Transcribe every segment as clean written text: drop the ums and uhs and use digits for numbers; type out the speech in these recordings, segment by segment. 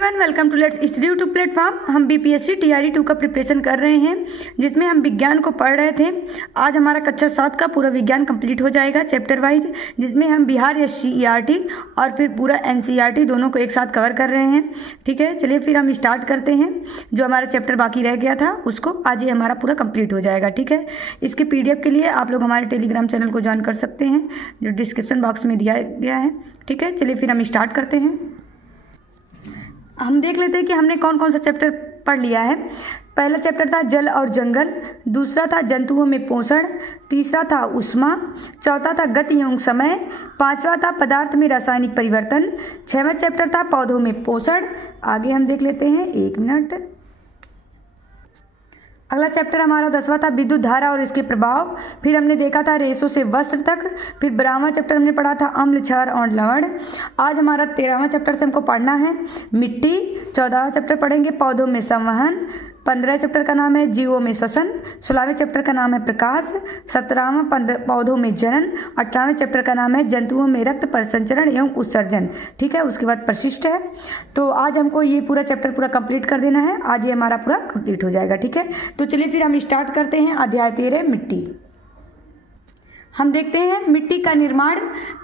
Everyone, welcome to let's study YouTube platform. हम BPSC TRE 2 का preparation कर रहे हैं, जिसमें हम विज्ञान को पढ़ रहे थे। आज हमारा कक्षा 7 का पूरा विज्ञान कंप्लीट हो जाएगा चैप्टर वाइज, जिसमें हम बिहार एससीईआरटी और फिर पूरा एनसीईआरटी दोनों को एक साथ कवर कर रहे हैं। ठीक है, चलिए फिर हम स्टार्ट करते हैं। जो हमारा चैप्टर बाकी रह गया था उसको आज ये हमारा पूरा कंप्लीट हो जाएगा। ठीक है, इसके पीडीएफ के लिए आप लोग हमारे टेलीग्राम चैनल को ज्वाइन कर सकते हैं, जो डिस्क्रिप्शन बॉक्स में दिया गया है। ठीक है, चलिए फिर हम स्टार्ट करते हैं। हम देख लेते हैं कि हमने कौन कौन सा चैप्टर पढ़ लिया है। पहला चैप्टर था जल और जंगल, दूसरा था जंतुओं में पोषण, तीसरा था ऊष्मा, चौथा था गति एवं समय, पांचवा था पदार्थ में रासायनिक परिवर्तन, छठवां चैप्टर था पौधों में पोषण। आगे हम देख लेते हैं, एक मिनट। अगला चैप्टर हमारा 10वां था विद्युत धारा और इसके प्रभाव। फिर हमने देखा था रेशों से वस्त्र तक। फिर 12वां चैप्टर हमने पढ़ा था अम्ल, क्षार और लवण। आज हमारा 13वां चैप्टर से हमको पढ़ना है मिट्टी। 14वां चैप्टर पढ़ेंगे पौधों में संवहन। 15वें चैप्टर का नाम है जीवों में श्वसन। 16वें चैप्टर का नाम है प्रकाश। 17वां पौधों में जनन। 18वें चैप्टर का नाम है जंतुओं में रक्त परिसंचरण एवं उत्सर्जन। ठीक है, उसके बाद परिशिष्ट है। तो आज हमको ये पूरा चैप्टर पूरा कंप्लीट कर देना है। आज ये हमारा पूरा कंप्लीट हो जाएगा। ठीक है, तो चलिए फिर हम स्टार्ट करते हैं। अध्याय 13 मिट्टी। हम देखते हैं मिट्टी का निर्माण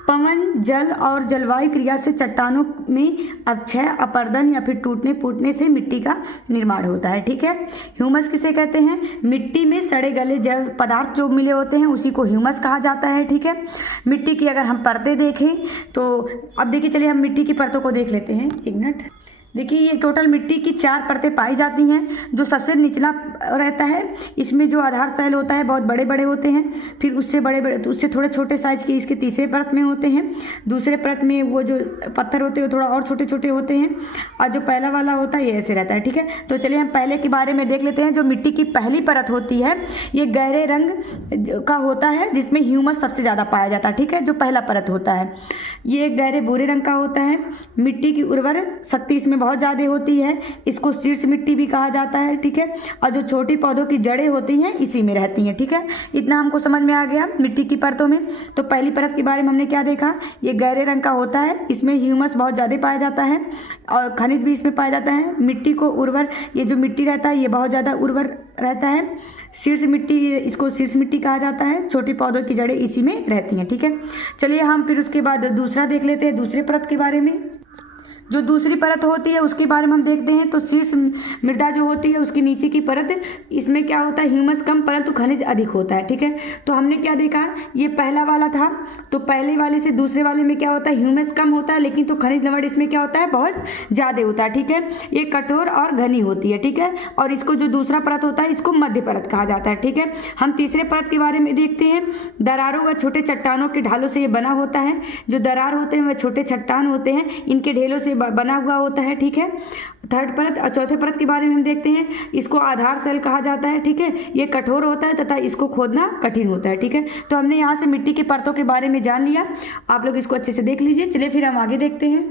पवन, जल और जलवायु क्रिया से चट्टानों में अपक्षय, अपर्दन या फिर टूटने फूटने से मिट्टी का निर्माण होता है। ठीक है, ह्यूमस किसे कहते हैं? मिट्टी में सड़े गले जैव पदार्थ जो मिले होते हैं उसी को ह्यूमस कहा जाता है। ठीक है, मिट्टी की अगर हम परतें देखें तो अब देखिए, चलिए हम मिट्टी की परतों को देख लेते हैं। एक मिनट। देखिए, ये टोटल मिट्टी की 4 परतें पाई जाती हैं। जो सबसे निचला रहता है, इसमें जो आधार तैल होता है बहुत बड़े बड़े होते हैं। फिर उससे बड़े बड़े, उससे थोड़े छोटे साइज के इसके तीसरे परत में होते हैं। दूसरे परत में वो जो पत्थर होते हैं वो थोड़ा और छोटे छोटे होते हैं। और जो पहला वाला होता है ये ऐसे रहता है। ठीक है, तो चलिए हम पहले के बारे में देख लेते हैं। जो मिट्टी की पहली परत होती है ये गहरे रंग का होता है, जिसमें ह्यूमस सबसे ज़्यादा पाया जाता है। ठीक है, जो पहला परत होता है ये गहरे भूरे रंग का होता है। मिट्टी की उर्वर शक्ति इसमें बहुत ज़्यादा होती है, इसको शीर्ष मिट्टी भी कहा जाता है। ठीक है, और जो छोटी पौधों की जड़ें होती हैं इसी में रहती हैं। ठीक है, इतना हमको समझ में आ गया मिट्टी की परतों में। तो पहली परत के बारे में हमने क्या देखा, ये गहरे रंग का होता है, इसमें ह्यूमस बहुत ज़्यादा पाया जाता है और खनिज भी इसमें पाया जाता है। मिट्टी को उर्वर, ये जो मिट्टी रहता है ये बहुत ज़्यादा उर्वर रहता है। शीर्ष मिट्टी, इसको शीर्ष मिट्टी कहा जाता है। छोटी पौधों की जड़ें इसी में रहती हैं। ठीक है, चलिए हम फिर उसके बाद दूसरा देख लेते हैं, दूसरे परत के बारे में। जो दूसरी परत होती है उसके बारे में हम देखते हैं। तो शीर्ष मृदा जो होती है उसके नीचे की परत, इसमें क्या होता है, ह्यूमस कम परंतु खनिज अधिक होता है। ठीक है, तो हमने क्या देखा, ये पहला वाला था। तो पहले वाले से दूसरे वाले में क्या होता है, ह्यूमस कम होता है, लेकिन तो खनिज लवण इसमें क्या होता है, बहुत ज़्यादा होता है। ठीक है, ये कठोर और घनी होती है। ठीक है, और इसको जो दूसरा परत होता है इसको मध्य परत कहा जाता है। ठीक है, हम तीसरे परत के बारे में देखते हैं। दरारों व छोटे चट्टानों के ढालों से ये बना होता है। जो दरार होते हैं वह छोटे चट्टान होते हैं, इनके ढेलों से बना हुआ होता है। ठीक है, थर्ड परत और चौथे परत के बारे में हम देखते हैं। इसको आधार सेल कहा जाता है। ठीक है, ये कठोर होता है तथा इसको खोदना कठिन होता है। ठीक है, तो हमने यहाँ से मिट्टी की परतों के बारे में जान लिया। आप लोग इसको अच्छे से देख लीजिए। चलिए फिर हम आगे देखते हैं।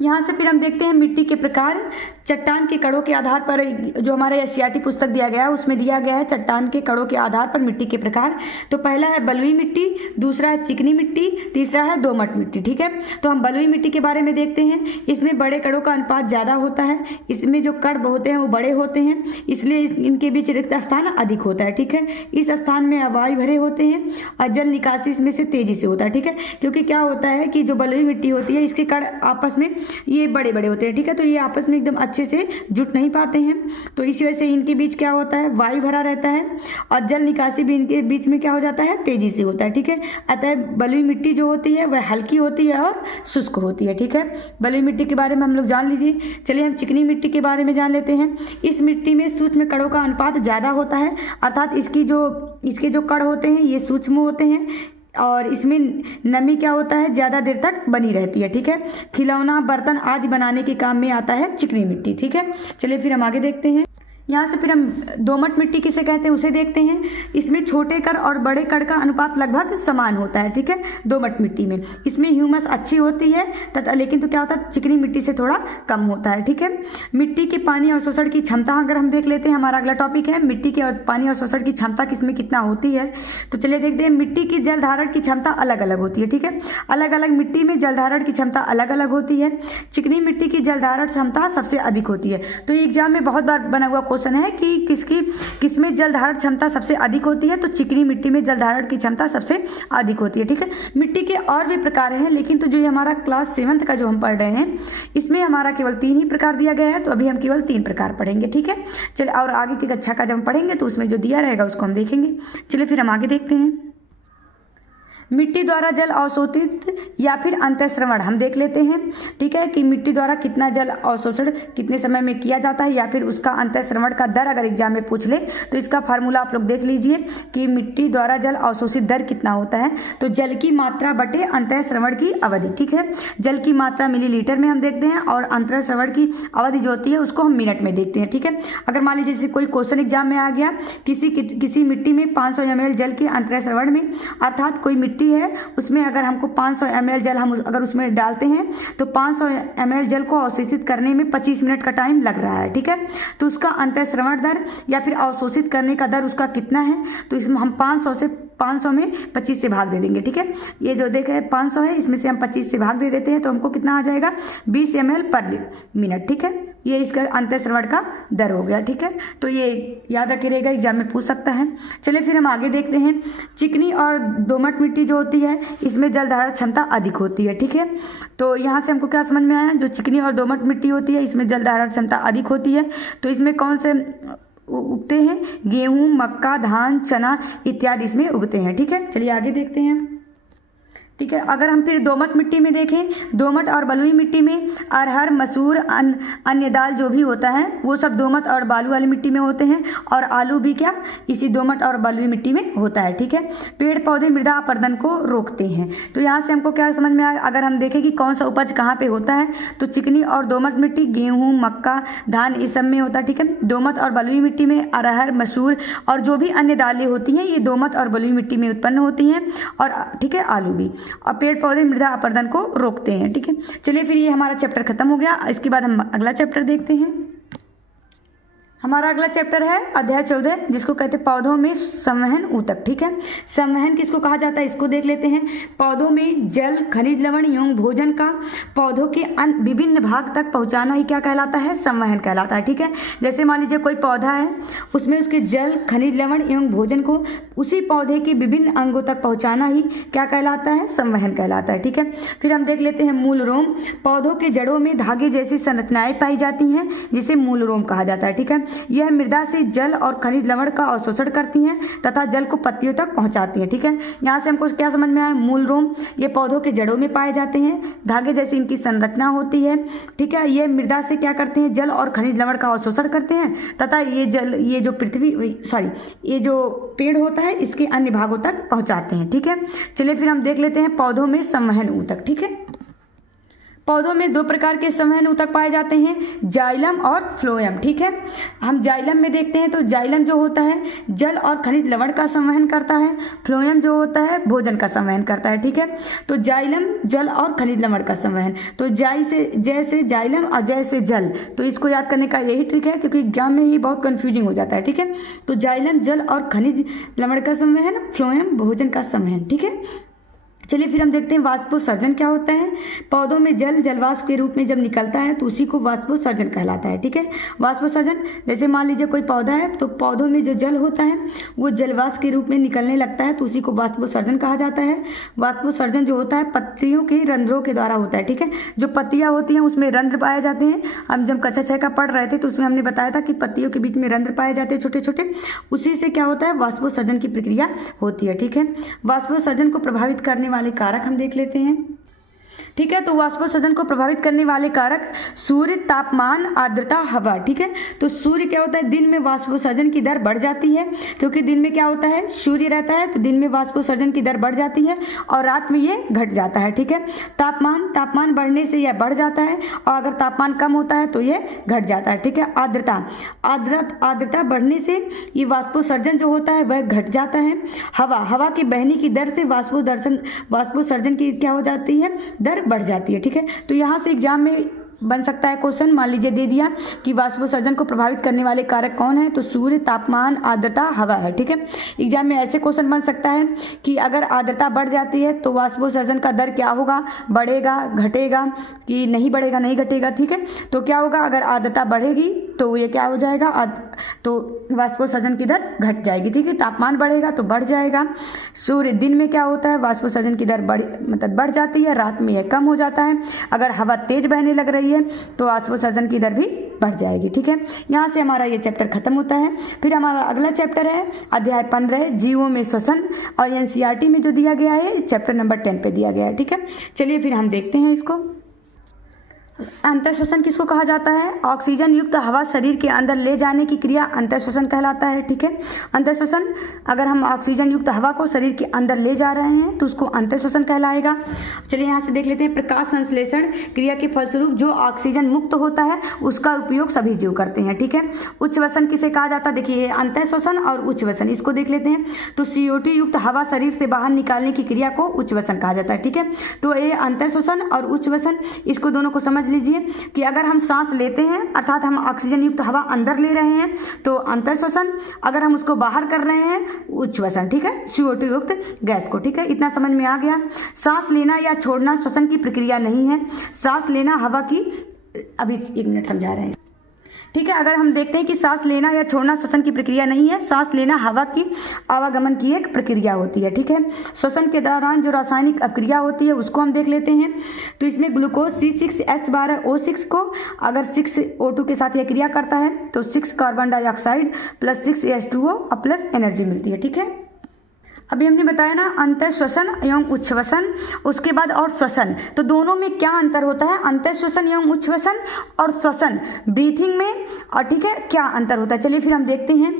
यहाँ से फिर हम देखते हैं मिट्टी के प्रकार। चट्टान के कणों के आधार पर, जो हमारा एससीईआरटी पुस्तक दिया गया है उसमें दिया गया है चट्टान के कणों के आधार पर मिट्टी के प्रकार। तो पहला है बलुई मिट्टी, दूसरा है चिकनी मिट्टी, तीसरा है दोमट मिट्टी। ठीक है, तो हम बलुई मिट्टी के बारे में देखते हैं। इसमें बड़े कणों का अनुपात ज़्यादा होता है, इसमें जो कण होते हैं वो बड़े होते हैं, इसलिए इनके बीच रिक्त स्थान अधिक होता है। ठीक है, इस स्थान में अवायु भरे होते हैं और जल निकासी इसमें से तेजी से होता है। ठीक है, क्योंकि क्या होता है कि जो बलुई मिट्टी होती है इसके कण आपस में ये बड़े बड़े होते हैं। ठीक है, तो ये आपस में एकदम अच्छे से जुट नहीं पाते हैं, तो इसी वजह से इनके बीच क्या होता है, वायु भरा रहता है और जल निकासी भी इनके बीच में क्या हो जाता है, तेजी से होता है। ठीक है, अतः बलुई मिट्टी जो होती है वह हल्की होती है और शुष्क होती है। ठीक है, बलुई मिट्टी के बारे में हम लोग जान लीजिए। चलिए हम चिकनी मिट्टी के बारे में जान लेते हैं। इस मिट्टी में सूक्ष्म कणों का अनुपात ज़्यादा होता है, अर्थात इसके जो कण होते हैं ये सूक्ष्म होते हैं और इसमें नमी क्या होता है, ज़्यादा देर तक बनी रहती है। ठीक है, खिलौना, बर्तन आदि बनाने के काम में आता है चिकनी मिट्टी। ठीक है, चलिए फिर हम आगे देखते हैं। यहाँ से फिर हम दोमट मिट्टी किसे कहते हैं उसे देखते हैं। इसमें छोटे कण और बड़े कण का अनुपात लगभग समान होता है, ठीक है, दोमट मिट्टी में। इसमें ह्यूमस अच्छी होती है तथा लेकिन तो क्या होता है, चिकनी मिट्टी से थोड़ा कम होता है, ठीक है। मिट्टी के पानी अवशोषण की क्षमता अगर हम देख लेते हैं, हमारा अगला टॉपिक है मिट्टी के पानी अवशोषण की क्षमता किसमें कितना होती है। तो चलिए देखते हैं। मिट्टी की जल धारण की क्षमता अलग अलग होती है, ठीक है। अलग अलग मिट्टी में जल धारण की क्षमता अलग अलग होती है। चिकनी मिट्टी की जल धारण क्षमता सबसे अधिक होती है। तो एग्जाम में बहुत बार बना हुआ क्वेश्चन है कि किसमें जल धारण क्षमता सबसे अधिक होती है। तो चिकनी मिट्टी में जल धारण की क्षमता सबसे अधिक होती है, ठीक है। मिट्टी के और भी प्रकार हैं, लेकिन तो जो ये हमारा क्लास 7th का जो हम पढ़ रहे हैं इसमें हमारा केवल 3 ही प्रकार दिया गया है। तो अभी हम केवल 3 प्रकार पढ़ेंगे, ठीक है। चलिए, और आगे की कक्षा का जब हम पढ़ेंगे तो उसमें जो दिया रहेगा उसको हम देखेंगे। चलिए फिर हम आगे देखते हैं। मिट्टी द्वारा जल अवशोषित या फिर अंतःस्रवण हम देख लेते हैं, ठीक है, कि मिट्टी द्वारा कितना जल अवशोषण कितने समय में किया जाता है या फिर उसका अंतःस्रवण का दर अगर एग्जाम में पूछ ले तो इसका फार्मूला आप लोग देख लीजिए कि मिट्टी द्वारा जल अवशोषित दर कितना होता है। तो जल की मात्रा बटे अंतःस्रवण की अवधि, ठीक है। जल की मात्रा मिलीलीटर में हम देखते हैं और अंतःस्रवण की अवधि जो होती है उसको हम मिनट में देखते हैं, ठीक है। अगर मान लीजिए जैसे कोई क्वेश्चन एग्जाम में आ गया, किसी मिट्टी में 500 ml जल के अंतःस्रवण में, अर्थात कोई मिट्टी है उसमें अगर हमको 500 ml जल हम अगर उसमें डालते हैं तो 500 ml जल को अवशोषित करने में 25 मिनट का टाइम लग रहा है, ठीक है। तो उसका अंतःस्रवण दर या फिर अवशोषित करने का दर उसका कितना है, तो इसमें हम 500 में 25 से भाग दे देंगे, ठीक है। ये जो देखे 500 है इसमें से हम 25 से भाग दे देते हैं तो हमको कितना आ जाएगा 20 ml पर मिनट, ठीक है। ये इसका अंतःस्रवण का दर हो गया, ठीक है। तो ये याद रखे रहेगा, एग्जाम में पूछ सकता है। चलिए फिर हम आगे देखते हैं। चिकनी और दोमट मिट्टी जो होती है इसमें जल धारण क्षमता अधिक होती है, ठीक है। तो यहाँ से हमको क्या समझ में आया, जो चिकनी और दोमट मिट्टी होती है इसमें जल धारण क्षमता अधिक होती है। तो इसमें कौन से उगते हैं, गेहूँ, मक्का, धान, चना इत्यादि इसमें उगते हैं, ठीक है। चलिए आगे देखते हैं, ठीक है। अगर हम फिर दोमट मिट्टी में देखें, दोमट और बलुई मिट्टी में अरहर, मसूर, अन्य दाल जो भी होता है वो सब दोमट और बालू वाली मिट्टी में होते हैं और आलू भी क्या इसी दोमट और बलुई मिट्टी में होता है, ठीक है। पेड़ पौधे मृदा अपरदन को रोकते हैं। तो यहाँ से हमको क्या समझ में आया, अगर हम देखें कि कौन सा उपज कहाँ पे होता है तो चिकनी और दोमट मिट्टी गेहूँ, मक्का, धान इस सब में होता है, ठीक है। दोमट और बलुई मिट्टी में अरहर, मसूर और जो भी अन्य दालें होती हैं ये दोमट और बलुई मिट्टी में उत्पन्न होती हैं और ठीक है आलू भी, और पेड़ पौधे मृदा अपरदन को रोकते हैं, ठीक है। चलिए फिर ये हमारा चैप्टर खत्म हो गया। इसके बाद हम अगला चैप्टर देखते हैं। हमारा अगला चैप्टर है अध्याय 14 जिसको कहते हैं पौधों में संवहन ऊतक, ठीक है। संवहन किसको कहा जाता है इसको देख लेते हैं। पौधों में जल, खनिज लवण एवं भोजन का पौधों के विभिन्न भाग तक पहुंचाना ही क्या कहलाता है, संवहन कहलाता है, ठीक है। जैसे मान लीजिए कोई पौधा है उसमें उसके जल, खनिज लवण एवं भोजन को उसी पौधे के विभिन्न अंगों तक पहुँचाना ही क्या कहलाता है, संवहन कहलाता है, ठीक है। फिर हम देख लेते हैं मूल रोम। पौधों के जड़ों में धागे जैसी संरचनाएं पाई जाती हैं जिसे मूल रोम कहा जाता है, ठीक है। यह मृदा से जल और खनिज लवण का अवशोषण करती हैं तथा जल को पत्तियों तक पहुंचाती हैं, ठीक है। यहाँ से हमको क्या समझ में आया, मूल रोम ये पौधों के जड़ों में पाए जाते हैं, धागे जैसी इनकी संरचना होती है, ठीक है। ये मृदा से क्या करते हैं, जल और खनिज लवण का अवशोषण करते हैं तथा ये जो पेड़ होता है इसके अन्य भागों तक पहुँचाते हैं, ठीक है। चलिए फिर हम देख लेते हैं पौधों में संवहन ऊतक, ठीक है। पौधों में 2 प्रकार के संवहन ऊतक पाए जाते हैं, जाइलम और फ्लोएम, ठीक है। हम जाइलम में देखते हैं तो जाइलम जो होता है जल और खनिज लवण का संवहन करता है, फ्लोएम जो होता है भोजन का संवहन करता है, ठीक है। तो जाइलम जल और खनिज लवण का संवहन, तो जैसे जाइलम और जैसे जल, तो इसको याद करने का यही ट्रिक है क्योंकि एग्जाम में ही बहुत कन्फ्यूजिंग हो जाता है, ठीक है। तो जाइलम जल और खनिज लवण का संवहन, फ्लोएम भोजन का संवहन, ठीक है। चलिए फिर हम देखते हैं वाष्पोत्सर्जन क्या होता है। पौधों में जल जलवाष्प के रूप में जब निकलता है तो उसी को वाष्पोत्सर्जन कहलाता है, ठीक है। वाष्पोत्सर्जन जैसे मान लीजिए कोई पौधा है तो पौधों में जो जल होता है वो जलवाष्प के रूप में निकलने लगता है तो उसी को वाष्पोत्सर्जन कहा जाता है। वाष्पोत्सर्जन जो होता है पत्तियों के रंध्रों के द्वारा होता है, ठीक है। जो पत्तियाँ होती हैं उसमें रंध्र पाए जाते हैं। हम जब कक्षा 6 का पढ़ रहे थे तो उसमें हमने बताया था कि पत्तियों के बीच में रंध्र पाए जाते हैं छोटे छोटे, उसी से क्या होता है वाष्पोत्सर्जन की प्रक्रिया होती है, ठीक है। वाष्पोत्सर्जन को प्रभावित करने वाले कारक हम देख लेते हैं। ठीक है। तो वाष्पोत्सर्जन को प्रभावित करने वाले कारक सूर्य, तापमान, आर्द्रता, हवा। ठीक है। तो सूर्य क्या होता है, दिन में वाष्पोत्सर्जन की दर बढ़ जाती है, क्योंकि दिन में क्या होता है, सूर्य रहता है, तो दिन में वाष्पोत्सर्जन की दर बढ़ जाती है और रात में ये घट जाता है। ठीक है। तापमान बढ़ने से यह बढ़ जाता है और अगर तापमान कम होता है तो ये घट जाता है। ठीक है। आर्द्रता बढ़ने से ये वाष्पोत्सर्जन जो होता है वह घट जाता है। हवा के बहने की दर से वाष्पोत्सर्जन की क्या हो जाती है, दर बढ़ जाती है। ठीक है। तो यहाँ से एग्जाम में बन सकता है क्वेश्चन, मान लीजिए दे दिया कि वाष्पोत्सर्जन को प्रभावित करने वाले कारक कौन है, तो सूर्य, तापमान, आर्द्रता, हवा है। ठीक है। एग्जाम में ऐसे क्वेश्चन बन सकता है कि अगर आर्द्रता बढ़ जाती है तो वाष्पोत्सर्जन का दर क्या होगा, बढ़ेगा, घटेगा, कि नहीं बढ़ेगा, नहीं घटेगा। ठीक है। तो क्या होगा, अगर आर्द्रता बढ़ेगी तो ये क्या हो जाएगा, तो वाष्पोत्सर्जन की दर घट जाएगी। ठीक है। तापमान बढ़ेगा तो बढ़ जाएगा। सूर्य, दिन में क्या होता है, वाष्पोत्सर्जन की दर बढ़ जाती है, रात में यह कम हो जाता है। अगर हवा तेज बहने लग रही है तो वाष्पोत्सर्जन की दर भी बढ़ जाएगी। ठीक है। यहाँ से हमारा ये चैप्टर खत्म होता है। फिर हमारा अगला चैप्टर है अध्याय 15 जीवों में श्वसन, और एनसीईआरटी में जो दिया गया है चैप्टर नंबर 10 पे दिया गया है। ठीक है। चलिए फिर हम देखते हैं इसको। अंतःश्वसन किसको कहा जाता है, ऑक्सीजन युक्त हवा शरीर के अंदर ले जाने की क्रिया अंतःश्वसन कहलाता है। ठीक है। अंतःश्वसन, अगर हम ऑक्सीजन युक्त हवा को शरीर के अंदर ले जा रहे हैं तो उसको अंतःश्वसन कहलाएगा। चलिए यहाँ से देख लेते हैं, प्रकाश संश्लेषण क्रिया के फलस्वरूप जो ऑक्सीजन मुक्त होता है उसका उपयोग सभी जीव करते हैं। ठीक है। उच्छ्वसन किसे कहा जाता है, देखिए अंतःश्वसन और उच्छ्वसन, इसको देख लेते हैं। तो CO2 युक्त हवा शरीर से बाहर निकालने की क्रिया को उच्छ्वसन कहा जाता है। ठीक है। तो ये अंतःश्वसन और उच्छ्वसन, इसको दोनों को समझ लीजिए कि अगर हम सांस लेते हैं अर्थात हम ऑक्सीजन युक्त हवा अंदर ले रहे हैं तो अंतःश्वसन, अगर हम उसको बाहर कर रहे हैं उच्छ्वसन। ठीक है। CO2 युक्त गैस को। ठीक है। इतना समझ में आ गया। सांस लेना या छोड़ना श्वसन की प्रक्रिया नहीं है। सांस लेना हवा की, अभी 1 मिनट समझा रहे हैं। ठीक है। अगर हम देखते हैं कि सांस लेना या छोड़ना श्वसन की प्रक्रिया नहीं है, सांस लेना हवा की आवागमन की एक प्रक्रिया होती है। ठीक है। श्वसन के दौरान जो रासायनिक अपक्रिया होती है उसको हम देख लेते हैं। तो इसमें ग्लूकोज C6H12O6 को अगर 6O2 के साथ यह क्रिया करता है तो 6 कार्बन डाइऑक्साइड प्लस 6 H2O और प्लस एनर्जी मिलती है। ठीक है। अभी हमने बताया ना अंतःश्वसन एवं उच्छ्वसन, उसके बाद और श्वसन, तो दोनों में क्या अंतर होता है, अंतःश्वसन एवं उच्छ्वसन और श्वसन ब्रीथिंग में, और ठीक है क्या अंतर होता है। चलिए फिर हम देखते हैं।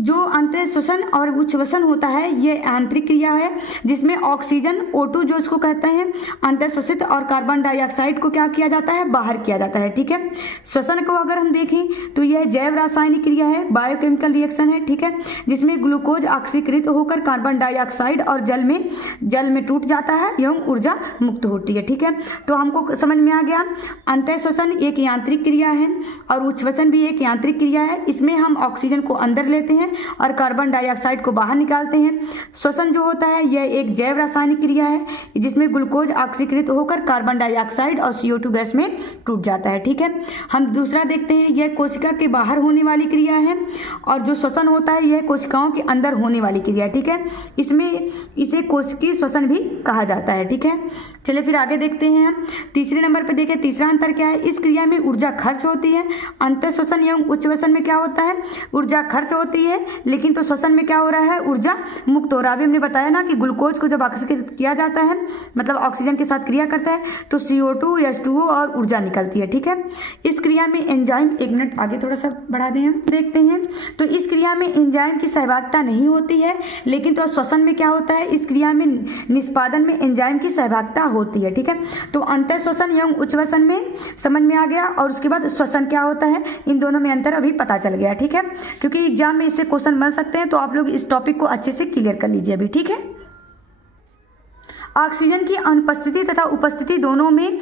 जो अंतःश्वसन और उच्छ्वसन होता है ये आंतरिक क्रिया है जिसमें ऑक्सीजन O2 जो इसको कहते हैं अंतःश्वसित और कार्बन डाइऑक्साइड को क्या किया जाता है, बाहर किया जाता है। ठीक है। श्वसन को अगर हम देखें तो यह जैव रासायनिक क्रिया है, बायोकेमिकल रिएक्शन है। ठीक है। जिसमें ग्लूकोज ऑक्सीकृत होकर कार्बन डाइऑक्साइड और जल में टूट जाता है एवं ऊर्जा मुक्त होती है। ठीक है। तो हमको समझ में आ गया, अंतःश्वसन एक यांत्रिक क्रिया है और उच्छ्वसन भी एक यांत्रिक क्रिया है। इसमें हम ऑक्सीजन को अंदर लेते हैं और कार्बन डाइऑक्साइड को बाहर निकालते हैं। श्वसन जो होता है यह एक जैव रासायनिक क्रिया है जिसमें ग्लूकोज ऑक्सीकृत होकर कार्बन डाइऑक्साइड और CO2 गैस में टूट जाता है। ठीक है। हम दूसरा देखते हैं, यह कोशिका के बाहर होने वाली क्रिया है और जो श्वसन होता है यह कोशिकाओं के अंदर होने वाली क्रिया है। ठीक है। इसमें इसे कोशिकीय श्वसन भी कहा जाता है। ठीक है। चलिए फिर आगे देखते हैं। हम तीसरे नंबर पर देखें, तीसरा अंतर क्या है, इस क्रिया में ऊर्जा खर्च होती है। अंतःश्वसन एवं उच्छ्वसन में क्या होता है, ऊर्जा खर्च होती है, लेकिन तो श्वसन में क्या हो रहा है, ऊर्जा मुक्त हो रहा है। अभी हमने बताया ना कि ग्लूकोज को जब ऑक्सीकृत किया जाता है मतलब ऑक्सीजन के साथ क्रिया करता है तो CO2 H2O और ऊर्जा निकलती है। ठीक है। इस क्रिया में एंजाइम, 1 मिनट आगे थोड़ा सा बढ़ा दें, हम देखते हैं। तो इस क्रिया में एंजाइम की सहभागिता नहीं होती है, लेकिन तो श्वसन में क्या होता है, इस क्रिया में निष्पादन में एंजाइम की सहभागिता होती है। ठीक है। तो अंतःश्वसन एवं उच्छ्वसन में समझ में आ गया, और उसके बाद श्वसन क्या होता है, इन दोनों में अंतर अभी पता चल गया। ठीक है। क्योंकि एग्जाम में इससे क्वेश्चन बन सकते हैं, तो आप लोग इस टॉपिक को अच्छे से क्लियर कर लीजिए अभी। ठीक है। ऑक्सीजन की अनुपस्थिति तथा उपस्थिति दोनों में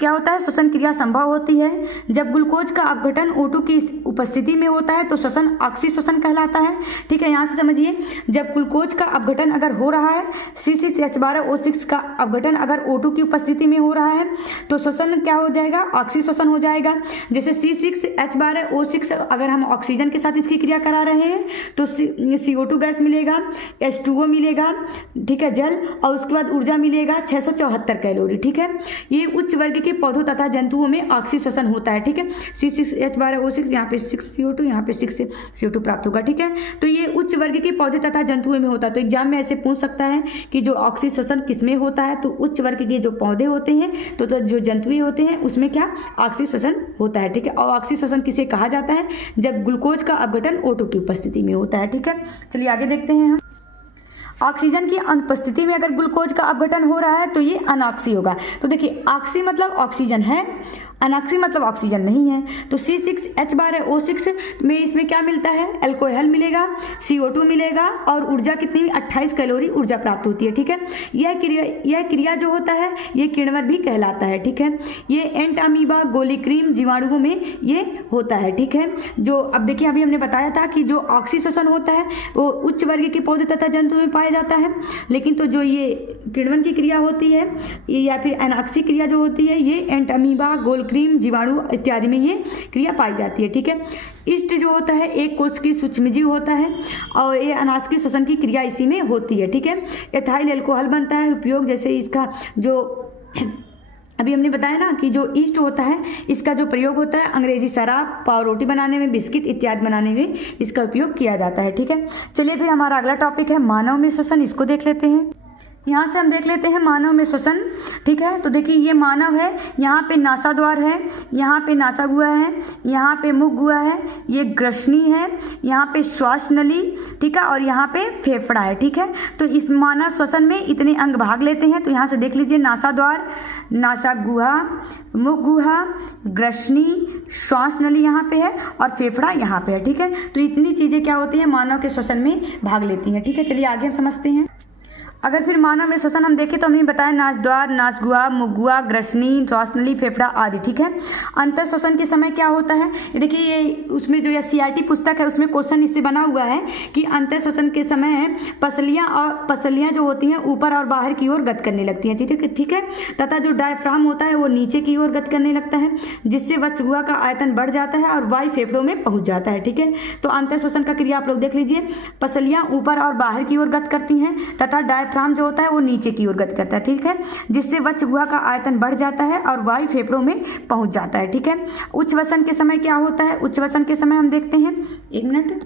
क्या होता है, श्वसन क्रिया संभव होती है। जब ग्लूकोज का अपघटन O2 की उपस्थिति में होता है तो श्वसन ऑक्सीश्वसन कहलाता है। ठीक है। यहाँ से समझिए, जब ग्लूकोज का अपघटन अगर हो रहा है, C6H12O6 का अपघटन अगर O2 की उपस्थिति में हो रहा है तो श्वसन क्या हो जाएगा, ऑक्सीश्वसन हो जाएगा। जैसे C6H12O6 अगर हम ऑक्सीजन के साथ इसकी क्रिया करा रहे हैं तो CO2 गैस मिलेगा, H2O मिलेगा, ठीक है, जल, और उसके बाद ऊर्जा ऊर्जा मिलेगा 674 कैलोरी, ठीक है। ये उच्च वर्ग के पौधों तथा जंतुओं में ऑक्सीश्वसन होता है, ठीक है। C6H12O6, यहाँ पे 6CO2, यहाँ पे 6CO2 प्राप्त होगा, ठीक है। तो ये उच्च वर्ग के पौधे तथा जंतुओं में होता है। तो एग्जाम में ऐसे पूछ सकता है कि जो ऑक्सीश्वसन किसमें होता है, तो उच्च वर्ग के जो पौधे होते हैं तो जो जंतुएं होते हैं उसमें क्या ऑक्सीश्वसन होता है, ठीक है। और ऑक्सीश्वसन किसे कहा जाता है, जब ग्लूकोज का अपघटन O2 की उपस्थिति में होता है, ठीक है। चलिए आगे देखते हैं हम। ऑक्सीजन की अनुपस्थिति में अगर ग्लूकोज का अपघटन हो रहा है तो ये अनॉक्सी होगा। तो देखिए ऑक्सी मतलब ऑक्सीजन है, अनॉक्सी मतलब ऑक्सीजन नहीं है। तो C6H12O6 में इसमें क्या मिलता है, अल्कोहल मिलेगा, CO2 मिलेगा और ऊर्जा कितनी 28 कैलोरी ऊर्जा प्राप्त होती है, ठीक है। यह क्रिया जो होता है ये किण्वन भी कहलाता है, ठीक है। ये एंट अमीबा गोलीक्रीम जीवाणुओं में ये होता है, ठीक है। जो अब देखिए अभी हमने बताया था कि जो ऑक्सीश्वसन होता है वो उच्च वर्ग के पौधे तथा जंतु में पाया जाता है, लेकिन तो जो ये किण्वन की क्रिया होती है या फिर अनॉक्सी क्रिया जो होती है ये एंट अमीबा क्रीम जीवाणु इत्यादि में ये क्रिया पाई जाती है, ठीक है। ईस्ट जो होता है एक कोश की सूक्ष्मजीव होता है और ये अनास्की श्वसन की क्रिया इसी में होती है, ठीक है। एथाइल अल्कोहल बनता है, उपयोग जैसे इसका जो अभी हमने बताया ना कि जो ईस्ट होता है इसका जो प्रयोग होता है अंग्रेजी शराब, पाव रोटी बनाने में, बिस्किट इत्यादि बनाने में इसका उपयोग किया जाता है, ठीक है। चलिए फिर हमारा अगला टॉपिक है मानव में श्वसन, इसको देख लेते हैं। यहाँ से हम देख लेते हैं मानव में श्वसन, ठीक है। तो देखिए ये मानव है, यहाँ पे नासाद्वार है, यहाँ पे नासागुहा है, यहाँ पे मुख गुहा है, ये ग्रसनी है, यहाँ पे श्वास नली, ठीक है, और यहाँ पे फेफड़ा है, ठीक है। तो इस मानव श्वसन में इतने अंग भाग लेते हैं। तो यहाँ से देख लीजिए नासाद्वार, नासागुहा, मुख गुहा, ग्रसनी, श्वास नली यहाँ पे है और फेफड़ा यहाँ पे है, ठीक है। तो इतनी चीज़ें क्या होती हैं मानव के श्वसन में भाग लेती हैं, ठीक है। चलिए आगे हम समझते हैं। अगर फिर मानव में श्वसन हम देखें तो हमने बताया नासद्वार, नासगुहा, मुखगुहा, ग्रसनी, श्वासनली, फेफड़ा आदि, ठीक है। अंतर श्वसन के समय क्या होता है, ये देखिए ये उसमें जो CRT पुस्तक है उसमें क्वेश्चन इससे बना हुआ है कि अंतर श्वसन के समय पसलियाँ जो होती हैं ऊपर और बाहर की ओर गत करने लगती हैं, ठीक है। तथा जो डायफ्राम होता है वो नीचे की ओर गत करने लगता है, जिससे वक्षगुहा का आयतन बढ़ जाता है और वायु फेफड़ों में पहुँच जाता है, ठीक है। तो अंतर श्वसन का क्रिया आप लोग देख लीजिए, पसलियाँ ऊपर और बाहर की ओर गत करती हैं तथा डायफ्राम जो होता है वो नीचे की ओर गत करता है, ठीक है, जिससे वक्षगुहा का आयतन बढ़ जाता है और वायु फेफड़ों में पहुंच जाता है, ठीक है। उच्च वसन के समय क्या होता है, उच्च वसन के समय हम देखते हैं, एक मिनट।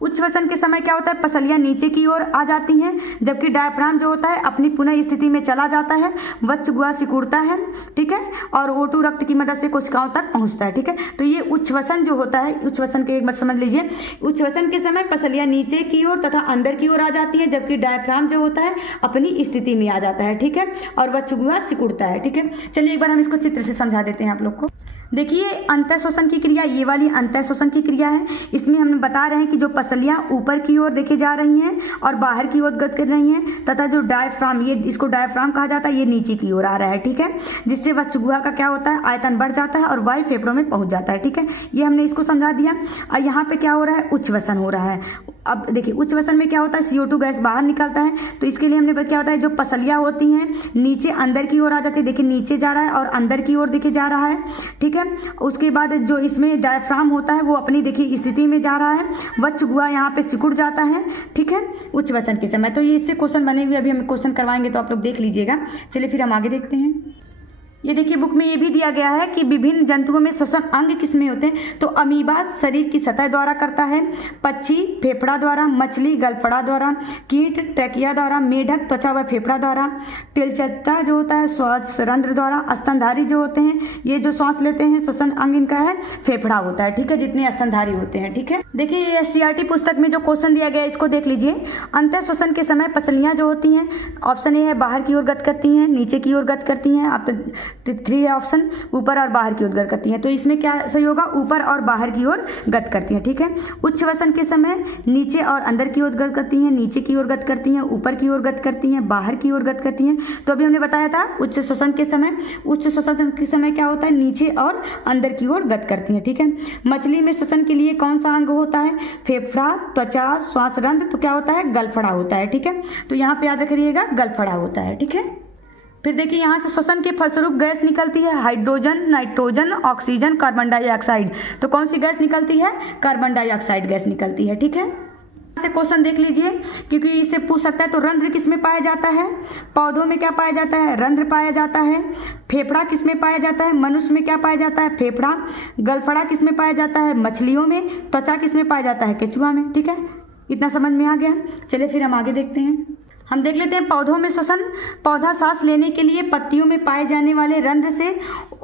उच्च वसन के समय क्या होता है, पसलियाँ नीचे की ओर आ जाती हैं, जबकि डायफ्राम जो होता है अपनी पुनः स्थिति में चला जाता है, वक्षगुहा सिकुड़ता है, ठीक है, और O2 रक्त की मदद से कोशिकाओं तक पहुंचता है, ठीक है। तो ये उच्च वसन जो होता है, उच्च वसन के एक बार समझ लीजिए, उच्च वसन के समय पसलियाँ नीचे की ओर तथा अंदर की ओर आ जाती है, जबकि डायफ्राम जो होता है अपनी स्थिति में आ जाता है, ठीक है, और वक्षगुहा सिकुड़ता है, ठीक है। चलिए एक बार हम इसको चित्र से समझा देते हैं आप लोग को। देखिए अंतर श्वसन की क्रिया, ये वाली अंतर श्वसन की क्रिया है। इसमें हम बता रहे हैं कि जो पसलियाँ ऊपर की ओर देखे जा रही हैं और बाहर की ओर गत कर रही हैं, तथा जो डायफ्राम, ये इसको डायफ्राम कहा जाता है, ये नीचे की ओर आ रहा है, ठीक है, जिससे वक्षगुहा का क्या होता है आयतन बढ़ जाता है और वायु फेफड़ों में पहुंच जाता है, ठीक है। ये हमने इसको समझा दिया। और यहाँ पे क्या हो रहा है, उच्च वसन हो रहा है। अब देखिए उच्च वसन में क्या होता है, CO2 गैस बाहर निकलता है, तो इसके लिए हमने क्या होता है, जो पसलियाँ होती हैं नीचे अंदर की ओर आ जाती है, देखिए नीचे जा रहा है और अंदर की ओर देखिए जा रहा है, ठीक है। उसके बाद जो इसमें डायफ्राम होता है वो अपनी देखिए स्थिति में जा रहा है, वक्षगुहा यहाँ पे सिकुड़ जाता है, ठीक है, उच्च वसन के समय। तो ये इससे क्वेश्चन बने हुए, अभी हम क्वेश्चन करवाएंगे तो आप लोग देख लीजिएगा। चलिए फिर हम आगे देखते हैं। ये देखिए बुक में ये भी दिया गया है कि विभिन्न जंतुओं में श्वसन अंग किसमें होते हैं, तो अमीबा शरीर की सतह द्वारा करता है, पक्षी फेफड़ा द्वारा, मछली गलफड़ा द्वारा, कीट ट्रैकिया द्वारा, मेढक त्वचा व फेफड़ा द्वारा, तिलचट्टा जो होता है श्वास रंध्र द्वारा, स्तनधारी जो होते हैं ये जो श्वास लेते हैं श्वसन अंग इनका है फेफड़ा होता है, ठीक है, जितने स्तनधारी होते हैं, ठीक है। देखिए ये CRT पुस्तक में जो क्वेश्चन दिया गया है इसको देख लीजिए। अंतर श्वसन के समय पसलियाँ जो होती हैं, ऑप्शन ए है बाहर की ओर गत करती हैं, नीचे की ओर गत करती हैं, आप तो 3 है ऑप्शन, ऊपर और बाहर की ओर गत करती हैं। तो इसमें क्या सही होगा, ऊपर और बाहर की ओर गत करती हैं, ठीक है। उच्च वसन के समय नीचे और अंदर की ओर गत करती हैं, नीचे की ओर गत करती हैं, ऊपर की ओर गत करती हैं, बाहर की ओर गत करती हैं। तो अभी हमने बताया था उच्च श्वसन के समय क्या होता है, नीचे और अंदर की ओर गत करती हैं, ठीक है। मछली में श्वसन के लिए कौन सा अंग होता है, फेफड़ा, त्वचा, श्वास रंध्र, तो क्या होता है, गलफड़ा होता है, ठीक है। तो यहाँ पे याद रखिएगा गलफड़ा होता है, ठीक है। फिर देखिए यहाँ से श्वसन के फलस्वरूप गैस निकलती है, hydrogen, nitrogen, oxygen, carbon dioxide. तो कौन सी गैस निकलती है, कार्बन डाइऑक्साइड गैस निकलती है, ठीक है। से क्वेश्चन देख लीजिए, क्योंकि इससे पूछ सकता है। तो रंध्र किस में पाया जाता है? पौधों में क्या पाया जाता है? रंध्र पाया जाता है। फेफड़ा किस में पाया जाता है? मनुष्य में क्या पाया जाता है? फेफड़ा। गलफड़ा किस में पाया जाता है? मछलियों में। त्वचा किस में पाया जाता है? केचुआ में। ठीक है, इतना समझ में आ गया। चलिए फिर हम आगे देखते हैं। हम देख लेते हैं पौधों में श्वसन। पौधा सांस लेने के लिए पत्तियों में पाए जाने वाले रंध्र से